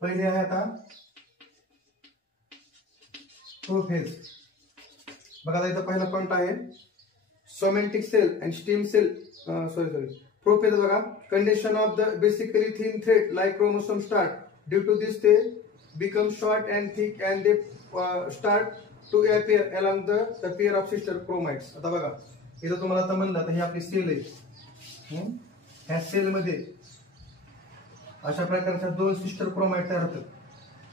पहिले आहे आता प्रोफेज. बघा आता इथं पहिला पॉइंट आहे somatic cell and stem cell. Sorry prophase बघा condition of the basically thin thread like chromosome start due to this they become short and thick and they start to appear along the pair of sister chromatids. आता बघा इथं तुम्हाला आता म्हणलं आता ही आपली sale आहे. ह्या सेल मध्ये अशा प्रकारच्या दोन सिस्टर क्रोमाइट तयार होतात.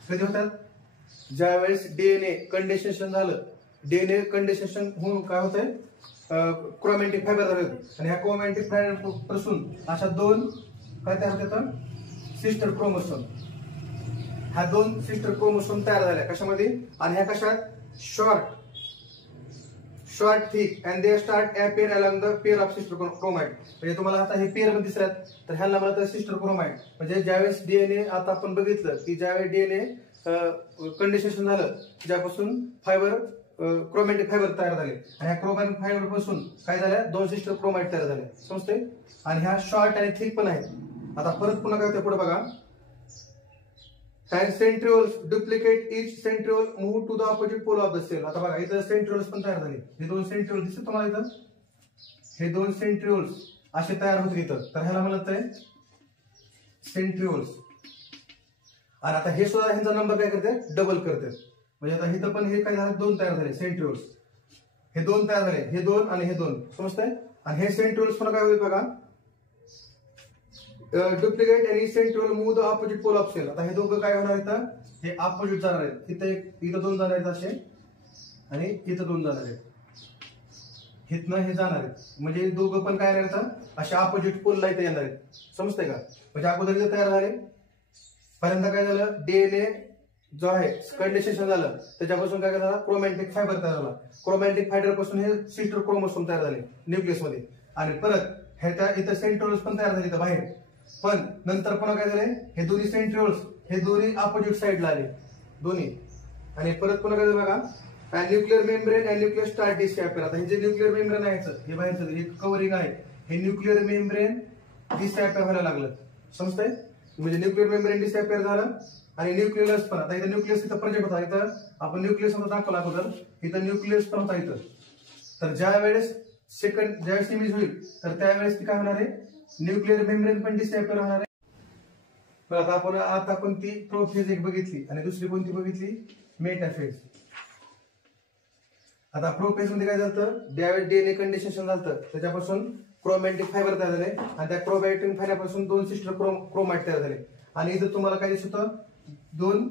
कधी होतात? ज्यावेळेस डीएनए कंडेन्सेशन झालं. डीएनए कंडेन्सेशन होऊन काय होतंय क्रोमॅटिक फायबर झाले आणि ह्या क्रोमॅटिक फायबर पासून अशा दोन काय तयार होतात सिस्टर क्रोमोसोम. ह्या दोन सिस्टर क्रोमोसोम तयार झाल्या कशामध्ये आणि ह्या कशात short thick and they start appear along the pair of sister chromatid. म्हणजे तुम्हाला आता हे पेअर मध्ये दिसतात तर ह्याला म्हणतात सिस्टर क्रोमाइट. म्हणजे ज्यावेळेस डीएनए आता आपण बघितलं की ज्यावेळेस डीएनए कंडेन्सेशन झालं ज्यापासून फायबर क्रोमॅटिक फायबर तयार झाले आणि ह्या क्रोमॅटिक फायबर पासून काय झाल्या दोन सिस्टर क्रोमाइट तयार झाले समजते. आणि ह्या शॉर्ट आणि थिक पण आहेत. आता परत पुन्हा काय होतं पुढे बघा centrioles duplicate each centriole move to the opposite pole of the cell. आता बघा इथं सेंट्रिओल्स पण तयार झाले. हे दोन सेंट्रिओल्स दिसतात तुम्हाला इथं. हे दोन सेंट्रिओल्स असे तयार होते इथं तर ह्याला म्हणत आहे सेंट्रिओल्स. आणि आता हे सुद्धा ह्यांचा नंबर काय करते डबल करते. म्हणजे आता इथं पण हे काय झालं दोन तयार झाले सेंट्रिओल्स. हे दोन तयार झाले हे दोन आणि हे दोन समजतंय. आणि हे सेंट्रिओल्स पण काय होईल बघा डुप्लिकेट आणि centriole move the opposite pole of cell. आता हे दोघं काय होणार आहेत हे ऑपोजिट जाणार आहेत. इथं दोन जाणार आहेत असे आणि इथं दोन जाणार आहेत. इथनं हे जाणार आहेत म्हणजे दोघं पण काय येणार असे ऑपोजिट पोलला इथे येणार आहेत समजतंय का. म्हणजे अगोदर इथं तयार झाले पहिल्यांदा काय झालं डीएनए जो आहे कंडेन्सेशन झालं त्याच्यापासून काय झालं क्रोमॅटिक फायबर तयार झाला. क्रोमॅटिक फायबर पासून हे सिस्टर क्रोमोसोम तयार झाले न्यूक्लियस मध्ये. आणि परत ह्याच्या इथं सेंट्रिओल्स पण तयार झाले इथं बाहेर. पण नंतर पुन्हा काय झाले हे दोन्ही सेंट्रिओल्स हे दोन्ही ऑपोजिट साइडला आले दोन्ही. आणि परत पुन्हा काय झालं बघा nuclear membrane and nuclear start disappear. आता हे जे न्यूक्लिअर मेम्ब्रेन आहे हे बाहेरचं हे कव्हरिंग आहे हे न्यूक्लिअर मेम्ब्रेन डिसअपिअर व्हायला लागलं समजतंय. म्हणजे न्यूक्लिअर मेम्ब्रेन डिसअपिअर झालं आणि न्यूक्लियस पण आता इथं न्यूक्लियस इथं प्रोजेक्ट होता. इथं आपण न्यूक्लियस होता दाखवला अगोदर इथं न्यूक्लियस पण होता इथं. तर ज्यावेळेस ज्यावेळेस इमेज होईल तर त्यावेळेस ती काय होणार आहे न्यूक्लिअर मेम्ब्रेन पण डिसअपिअर होणार आहे. तर आता आपण ती प्रोफेज एक बघितली आणि दुसरी कोणती बघितली मेटाफेज. आता प्रोफेज मध्ये काय झालं ज्यावेळेस डीएनए कंडेन्सेशन झालं त्याच्यापासून क्रोमॅटिक फायबर तयार झाले आणि त्या क्रोमॅटिक फायबरपासून दोन सिस्टर क्रोमाइट तयार झाले. आणि इथं तुम्हाला काय दिसत दोन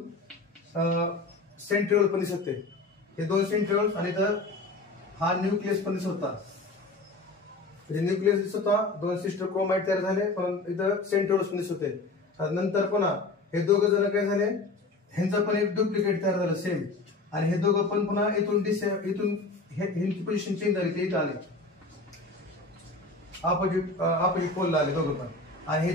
सेंट्रिओल पण दिसत हे दोन सेंट्रिओल्स आणि इथं हा न्यूक्लियस पण दिसत होता. म्हणजे न्यूक्लियस दिसत होता दोन सिस्टर क्रोमाइट तयार झाले पण इथं सेंट्रिओल्स पण दिसत होते. नंतर पुन्हा हे दोघं जण काय झाले ह्यांचं पण एक डुप्लिकेट तयार झालं सेम. आणि हे दोघं पण पुन्हा इथून ह्यांची पोझिशन चेंज झाली ते इथं आले ऑपोजिट पोलला आले दोघं पण. आणि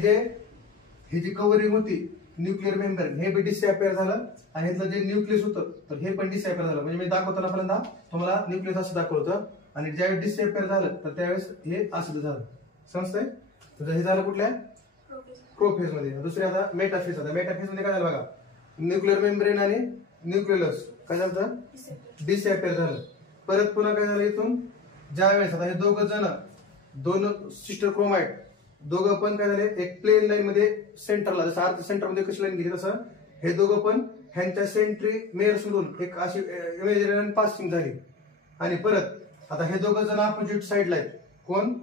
ही जी कव्हरिंग होती न्यूक्लिअर मेम्ब्रेन हे बी डिसअपिअर झालं आणि ह्यातलं जे न्यूक्लियस होतं तर हे पण डिसअपिअर झालं. म्हणजे मी दाखवताना पहिल्यांदा तुम्हाला न्यूक्लियस असं दाखवलं आणि ज्यावेळेस डिसअपिअर झालं तर त्यावेळेस हे असं झालं समजतंय. तर हे झालं कुठल्या प्रोफेज मध्ये. दुसरी आता मेटाफेज. आता मेटाफेज मध्ये काय झालं बघा न्यूक्लिअर मेम्ब्रेन आणि न्यूक्लियस काय झालं डिसअपिअर झालं. परत पुन्हा काय झालं इथून ज्यावेळेस आता हे दोघं जण दोन सिस्टर क्रोमाइट दोघं पण काय झाले एक प्लेन लाईन मध्ये सेंटरला जसं अर्थ सेंटर मध्ये कशी लाईन घेतली तसं हे दोघं पण ह्यांच्या सेंट्री मेअर सोडून एक अशी इमेजरी लाईन पासिंग झाली. आणि परत आता हे दोघं जण ऑपोजिट साइडला आहेत कोण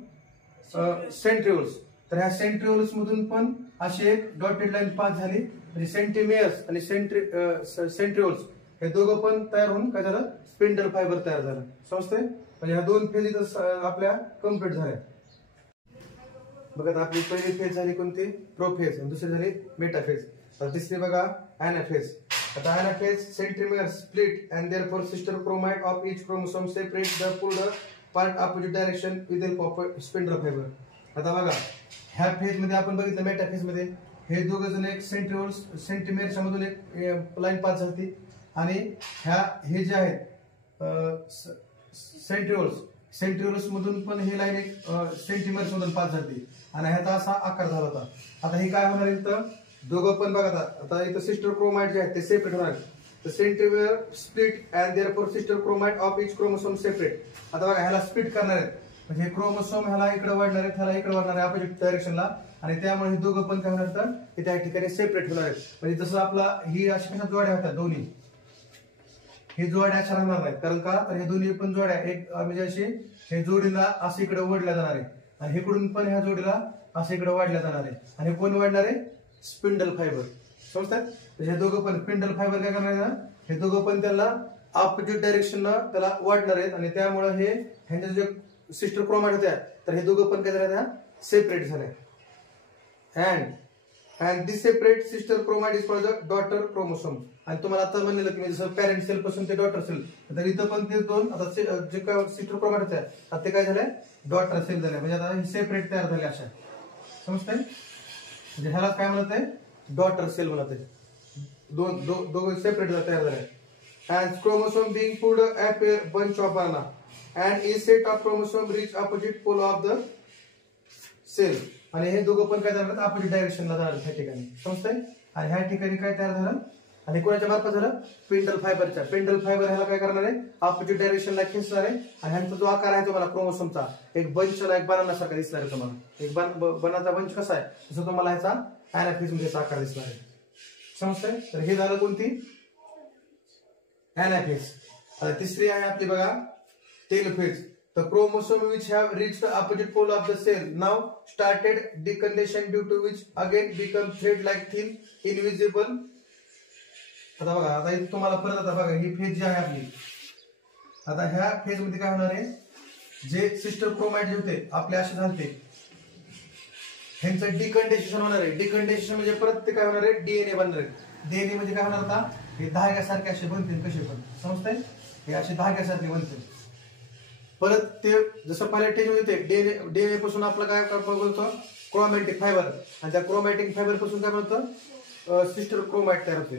सेंट्रिओल्स. तर ह्या सेंट्रिओल्स मधून पण अशी एक डॉटेड लाईन पास झाली. म्हणजे सेंट्रीमेअर्स आणि सेंट्रिओल्स हे दोघं पण तयार होऊन काय झालं स्पिंडल फायबर तयार झालं समजतंय. म्हणजे ह्या दोन फेज इथं आपल्या कम्प्लीट झाल्या. बघा आपली पहिली फेज झाली कोणती प्रोफेज आणि दुसरी झाली मेटाफेज. तर तिसरी बघा अॅनाफेज. आता anaphase centromere split and therefore sister chromatid of each chromosome separate the pulled part opposite direction with help of spindle fibre. आता बघा ह्या फेज मध्ये आपण बघितलं मेटाफेज मध्ये हे दोघं जण एक सेंट्रीमेअरच्या मधून एक लाईन पास झाली आणि हे जे आहेत सेंट्रिओल्स मधून पण ही लाईन एक सेंटीमीटर मधून पास झाली आणि ह्याचा असा आकार झाला होता. आता हे काय होणार इथं दोघं पण बघा आता इथं सिस्टर क्रोमाइट जे आहेत ते सेपरेट होणार. The centromere split and therefore sister chromate of each chromosome separate. आता बघा ह्याला स्प्लिट करणार आहेत म्हणजे क्रोमोसोम ह्याला इकडे वाढणार आहेत, ह्याला इकडे वाढणार आहे अपोजिट डायरेक्शनला, आणि त्यामुळे हे दोघं पण काय होणार तर त्या ठिकाणी सेपरेट होणार आहेत. म्हणजे जसं आपला ही अशा कशा जोड्या होत्या दोन्ही, हे जोड्या अशा राहणार नाहीत. कारण का तर हे दोन्ही पण जोड्या एक म्हणजे अशी हे जोडीला असं इकडे ओढल्या जाणार आहे आणि इकडून पण ह्या जोडीला असं इकडे वाढल्या जाणार आहे. आणि कोण वाढणार आहे? Spindle fibre. समजतात? हे दोघं पण स्पिंडल फायबर काय करणार आहे ना, हे दोघं पण त्याला ऑपोजिट डायरेक्शननं त्याला वाढणार आहेत आणि त्यामुळे हे ह्यांच्या जे सिस्टर क्रोमॅट होत्या तर हे दोघं पण काय झाल्या सेपरेट झाले. And this separate sister chromatid is called the daughter chromosome. आणि तुम्हाला आता म्हणलेलं की जसं पॅरेंट सेल पासून ते डॉटर सेल, तर इथं पण ते दोन आता जे काय सिस्टर क्रोमॅट होत्या आता ते काय झाले डॉटर सेल झाले. म्हणजे आता हे सेपरेट तयार झाले अशा. समजतंय? म्हणजे ह्याला काय म्हणत आहे? डॉटर सेल म्हणत आहे. दोघं सेपरेट तयार झाले. And chromosome being pulled appear bunch of banana and each set of chromosome reach opposite pole of the cell. आणि हे दोघं पण काय झालं ऑपोजिट डायरेक्शनला जाणार ह्या ठिकाणी. समजतंय? आणि ह्या ठिकाणी काय तयार झालं आणि कोणाच्या मार्फत झालं? स्पिंडल फायबरच्या. स्पिंडल फायबर ह्याला काय करणार आहे? ऑपोजिट डायरेक्शनला खेचणार आहे आणि ह्यांचा जो आकार आहे तुम्हाला क्रोमोसोमचा एक बंचला एक बनाना सारखा दिसणार आहे तुम्हाला. एक बनाचा बंच कसा आहे तसं तुम्हाला ह्याचा अॅनाफिस मध्ये आकार दिसणार आहे. समजतंय? तर हे झालं कोणती? अॅनाफेज. आता तिसरी आहे आपली बघा telophase. The chromosome which have reached the opposite pole of the cell now started decondension due to which again become thread-like thin, invisible. आता बघा आता इथे तुम्हाला परत आता बघा ही फेज जी आहे आपली, आता ह्या फेज मध्ये काय होणार आहे? जे सिस्टर क्रोमॅट जे होते आपले असे झालते ह्यांचं डिकंडेन्सेशन होणार आहे. डिकंडेन्सेशन म्हणजे परत ते काय होणार आहे? डीएनए बनणार आहे. डीएनए म्हणजे काय होणार आता? हे धाग्यासारखे असे बनतील कसे पण. समजतंय? हे असे धाग्यासारखे बनतील. परत ते जसं पहिल्या स्टेज मध्ये डीएनए पासून आपलं काय बोलतो? Chromatic fibre. आणि त्या क्रोमॅटिक फायबर पासून काय बनतं? सिस्टर क्रोमॅट तयार होते.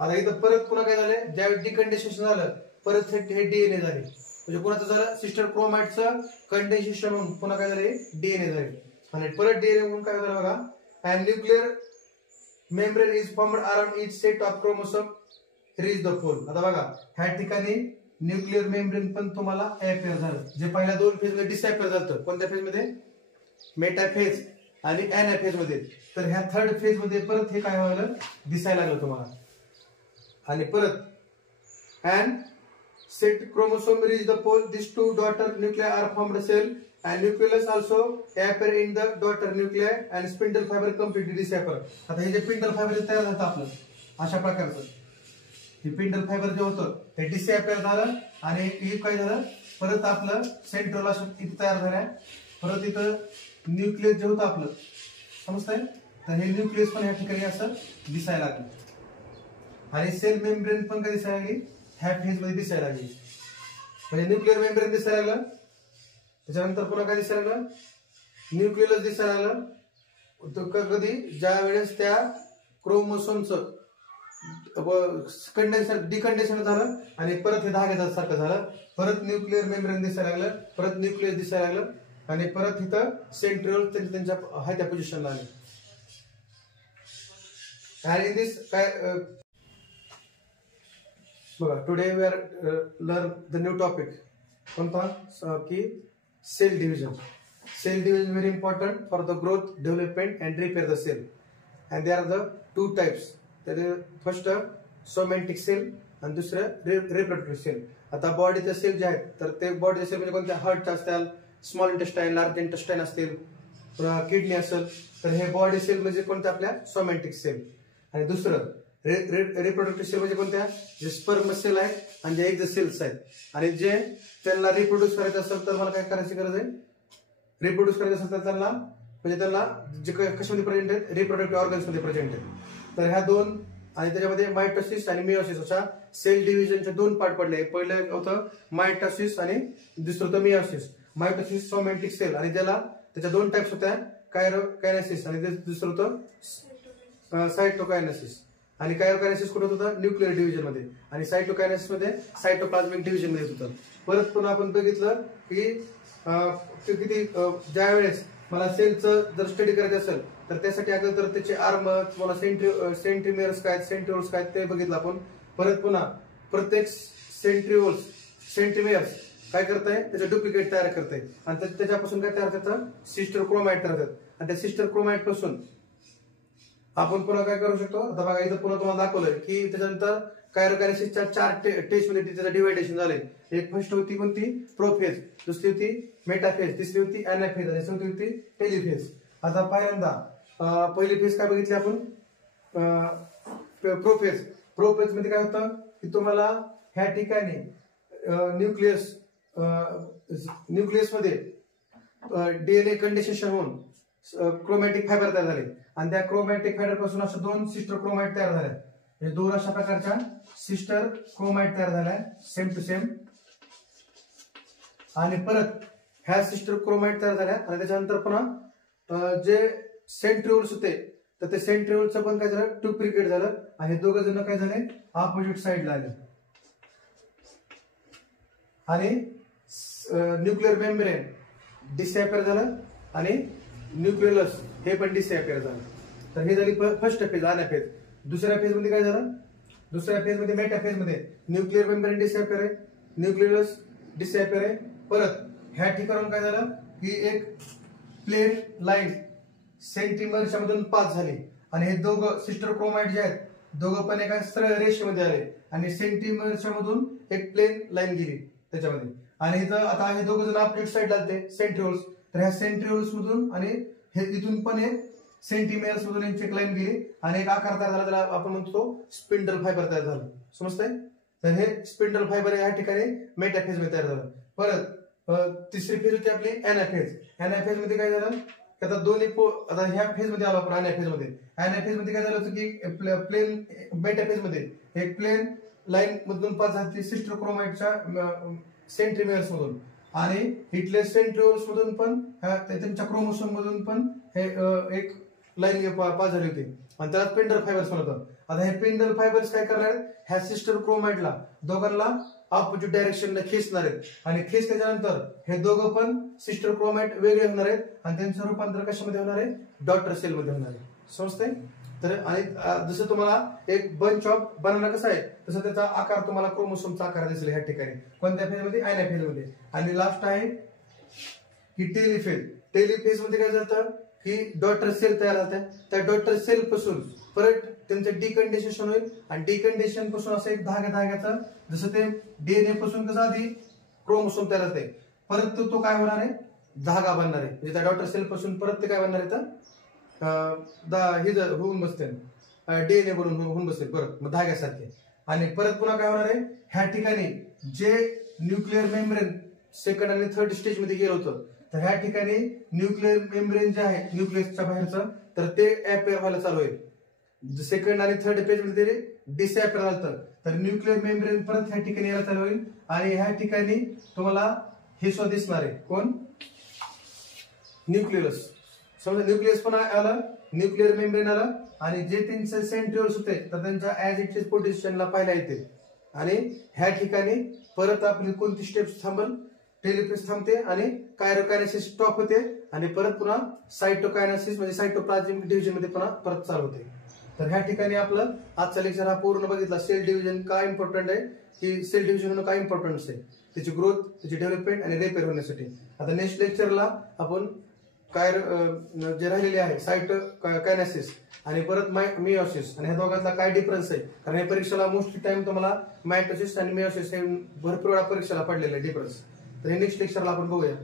आता इथं परत पुन्हा काय झालंय? ज्यावेळी डिकंडेन्सेशन झालं परत हे डीएनए झाले. म्हणजे कोणाचं झालं? सिस्टर क्रोमॅटचं कंडेन्सेशन होऊन पुन्हा काय झाले? डीएनए झाले. आणि परत डीएनए म्हणून काय झालं बघा? And nuclear membrane is formed around each set of chromosome reach the pole. आता बघा ह्या ठिकाणी न्यूक्लिअर मेम्ब्रेन पण तुम्हाला अॅपियर झालं. जे पहिल्या दोन फेज मध्ये डिसअॅपियर झालं. कोणत्या फेज मध्ये? मेटाफेज आणि अॅनाफेज मध्ये. तर ह्या थर्ड फेज मध्ये परत हे काय व्हायला दिसायला लागलं तुम्हाला. आणि परत and set chromosome reach the pole this two daughter nuclei are formed cell and nucleus also appear in the daughter nuclei and spindle fiber completely disappear. आता हे जे स्पिंडल फायबर तयार झालं आपलं अशा प्रकारचं हे स्पिंडल फायबर जे होतं ते डिसअॅपियर झालं आणि हे काय झालं परत आपलं सेंट्रल असं इथं तयार झालंय. परत इथं न्यूक्लियस जे होतं आपलं. समजतंय? तर हे न्यूक्लियस पण ह्या ठिकाणी असं दिसायला लागलं आणि सेल मेम्ब्रेन पण काय दिसायला लागली? ह्या फेज मध्ये दिसायला लागली. म्हणजे न्यूक्लिअर मेम्ब्रेन दिसायला लागलं, त्याच्यानंतर पुन्हा काय दिसायला लागलं? न्यूक्लियस दिसायला लागलं. कधी? ज्या वेळेस त्या क्रोमोसोमचं डिकंडेन्सेशन झालं आणि परत हे धाग्यासारखं झालं. परत न्यूक्लिअर मेम्ब्रेन दिसायला लागलं, परत न्यूक्लियस दिसायला लागलं आणि परत इथं सेंट्रिओल त्यांच्या हाय त्या पोझिशनला आले. आणि इन दिस काय बघा today we are learn the new topic. कोणता? की cell division. Cell division is very important for the growth, development and repair the cell. And there are the two types. That is first somatic cell and दुसरं reproductive cell. आता बॉडीचे sale जे आहेत तर ते बॉडीचे सेल म्हणजे कोणत्या? हार्ट असतील, स्मॉल इंटेस्टाईन, लार्ज इंटेस्टाईन असतील, किडनी असेल. तर हे बॉडी सेल म्हणजे कोणत्या? आपल्या सोमॅटिक सेल. आणि दुसरं रिप्रोडक्टिव्ह सेल म्हणजे कोणत्या? जे स्पर्म सेल आहेत आणि जे एग सेल्स आहेत. आणि जे त्यांना रिप्रोड्यूस करायचं असेल तर मला काय करायची गरज आहे? रिप्रोड्यूस करायचं असेल तर त्यांना म्हणजे त्यांना जे कशामध्ये प्रेझेंट आहेत? रिप्रोडक्टिव्ह ऑर्गन्स मध्ये प्रेझेंट आहेत. तर ह्या दोन आणि त्याच्यामध्ये मायटोसिस आणि मियोसिस अशा सेल डिव्हिजनचे दोन पार्ट पडले. पहिलं होतं मायटोसिस आणि दुसरं होतं मियोसिस. मायटोसिस सोमॅटिक सेल आणि ज्याला त्याच्या दोन टाइप्स होत्या कायनेसिस आणि दुसरं होतं सायटोकायनेसिस. आणि कायनेसिस कुठे होतं? न्यूक्लिअर डिव्हिजन मध्ये. आणि सायटोकायनेसिस मध्ये सायटोप्लाझ्मिक डिव्हिजन मध्ये होतं. परत पुन्हा आपण बघितलं की किती ज्या वेळेस मला सेलचं जर स्टडी करायचं असेल तर त्यासाठी अगोदर त्याचे आर्म तुम्हाला सेंट्रिमियर्स काय सेंट्रिओल्स काय ते बघितलं आपण. परत पुन्हा प्रत्येक सेंट्रिमियर्स काय करताय त्याचं डुप्लिकेट तयार करताय आणि त्याच्यापासून काय तयार करतं सिस्टर क्रोमाइट तयार करतात. आणि त्या सिस्टर क्रोमाइट पासून आपण पुन्हा काय करू शकतो. आता बघा इथं पुन्हा तुम्हाला दाखवलंय की त्याच्यानंतर कायरोकायनेसिसच्या 4 टेस्ट मध्ये त्याचं डिवायडेशन झालंय. एक फर्स्ट होती कोणती प्रोफेज, दुसरी होती मेटाफेज, तिसरी होती अॅनाफेज आणि चौथी होती टेलिफेज. आता पहिल्यांदा पहिली फेज काय बघितली आपण प्रोफेज. प्रोफेज मध्ये काय होतं की तुम्हाला ह्या ठिकाणी न्यूक्लियस मध्ये डीएनए कंडेन्सेशन होऊन क्रोमॅटिक फायबर तयार झाले आणि त्या क्रोमॅटिक फायबर पासून अशा 2 सिस्टर क्रोमाइट तयार झाल्या. म्हणजे 2 अशा प्रकारच्या सिस्टर क्रोमाइट तयार झाल्या सेम टू सेम. आणि परत ह्या सिस्टर क्रोमाइट तयार झाल्या आणि त्याच्यानंतर पुन्हा जे सेंट्रिओल्स होते तर ते सेंट्रिओल्सचं पण काय झालं डुप्लिकेट झालं आणि हे दोघं जण काय झाले ऑपोजिट साइडला आले. आणि न्यूक्लिअर मेम्ब्रेन डिसअपियर झालं आणि न्यूक्लियस हे पण डिसअपियर झालं. तर हे झाली फर्स्ट फेज अॅनाफेज. दुसऱ्या फेज मध्ये काय झालं, दुसऱ्या फेज मध्ये मेटाफेज मध्ये न्यूक्लिअर मेम्ब्रेन डिसअपियर आहे, न्यूक्लियस डिसअपियर आहे. परत ह्या ठिकाणून काय झालं की एक प्लेन लाईन सेंट्रिमरच्या मधून पास झाली आणि हे दोघं सिस्टर क्रोमाइट जे आहेत दोघं पण एका सरळ रेषेमध्ये आले आणि सेंट्रिमरच्या मधून एक प्लेन लाईन गेली त्याच्यामध्ये. आणि इथं आता हे दोघं जण ऑपोजिट साइडला आले सेंट्रिओल्स. तर ह्या सेंट्रिओल्स मधून आणि हे इथून पण एक सेंटीमियर्स मधून यांची एक लाईन गेली आणि एक आकार तयार झाला त्याला आपण म्हणतो स्पिंडल फायबर तयार झालं. समजतंय. तर हे स्पिंडल फायबर या ठिकाणी मेटाफेज मध्ये तयार झालं. परत तिसरी फेज होती आपली अॅनाफेज. अॅनाफेज मध्ये काय झालं आता दोन्ही आता ह्या फेज मध्ये आलो आपण अॅनाफेज मध्ये. अॅनाफेज मध्ये काय झालं होतं की प्लेन मेटाफेज मध्ये एक प्लेन लाईन मधून पास झाली सिस्टर क्रोमाइटच्या सेंट्रिमियर्स मधून आणि इथले सेंट्रिओल्स मधून पण त्यांच्या क्रोमोसोम मधून पण हे एक लाईन पास झाली होती आणि त्याला स्पिंडल फायबर्स म्हणतात. आता हे स्पिंडल फायबर्स काय करणार आहेत ह्या सिस्टर क्रोमाइटला दोघांना ऑपोजिट डायरेक्शनला खेचणार आहेत आणि खेचल्यानंतर हे दोघं पण सिस्टर क्रोमाइट वेगळे होणार आहेत आणि त्यांचं रूपांतर कशामध्ये होणार आहे डॉटर सेल मध्ये होणार आहे. समजतंय. तर आणि जसं तुम्हाला एक बंच ऑफ बनाना कसा आहे तसं त्याचा आकार तुम्हाला क्रोमोसोमचा आकार दिसेल ह्या ठिकाणी कोणत्या फेज मध्ये अॅनाफेज मध्ये. आणि लास्ट आहे की टेलिफेज. टेलिफेज मध्ये काय झालं की डॉटर सेल तयार होत्या. त्या डॉटर सेल पासून परत त्यांचं डिकंडेन्सेशन होईल आणि डिकंडेन्सेशन पासून असं एक धाग्याचं जसं ते डीएनए पासून कसं आधी क्रोमोसोम तयार होते परत तो काय होणार आहे धागा बनणार आहे. म्हणजे त्या डॉटर सेल पासून परत ते काय बनणार आहे तर हे होऊन बसते डीएनए बनून होऊन बसते परत मग धाग्यासारखे. आणि परत पुन्हा काय होणार आहे ह्या ठिकाणी जे न्यूक्लिअर मेम्ब्रेन सेकंड आणि थर्ड स्टेज मध्ये गेलं होतं तर ह्या ठिकाणी न्यूक्लिअर मेम्ब्रेन जे आहे न्यूक्लियसच्या बाहेरचं तर ते अपियर व्हायला चालू होईल. सेकंड आणि थर्ड पेज मध्ये डिसअपियर झालं तर न्यूक्लिअर मेम्ब्रेन परत ह्या ठिकाणी यायला चालू होईल आणि ह्या ठिकाणी तुम्हाला हे सुद्धा दिसणार आहे कोण न्यूक्लियस. समजा न्यूक्लियस पण आलं न्यूक्लिअर मेम्ब्रेन आलं आणि जे त्यांचे सेंट्रिओल्स होते तर त्यांच्या ऍज इट इज पोझिशनला पाहायला येते. आणि ह्या ठिकाणी परत आपली कोणती स्टेप्स थांबल टेलिफेज थांबते आणि कायरोकायनेसिस स्टॉप होते आणि परत पुन्हा सायटोकायनेसिस म्हणजे सायटोप्लाझमिक डिव्हिजन मध्ये पुन्हा परत चालू होते. तर ह्या ठिकाणी आपलं आजचा लेक्चर हा पूर्ण बघितला. सेल डिव्हिजन का इम्पॉर्टंट आहे की सेल डिव्हिजन होणं काय इम्पॉर्टन्स आहे त्याची ग्रोथ त्याची डेव्हलपमेंट आणि रिपेअर होण्यासाठी. आता नेक्स्ट लेक्चरला आपण काय जे राहिलेले आहे सायटोकायनेसिस आणि परत मियोसिस आणि ह्या दोघांचा काय डिफरन्स आहे कारण हे परीक्षेला मोस्टली टाइम तुम्हाला मायटोसिस आणि मियोसिस हे भरपूर वेळा परीक्षेला पडलेले डिफरन्स. तर हे नेक्स्ट लेक्चरला आपण बघूया.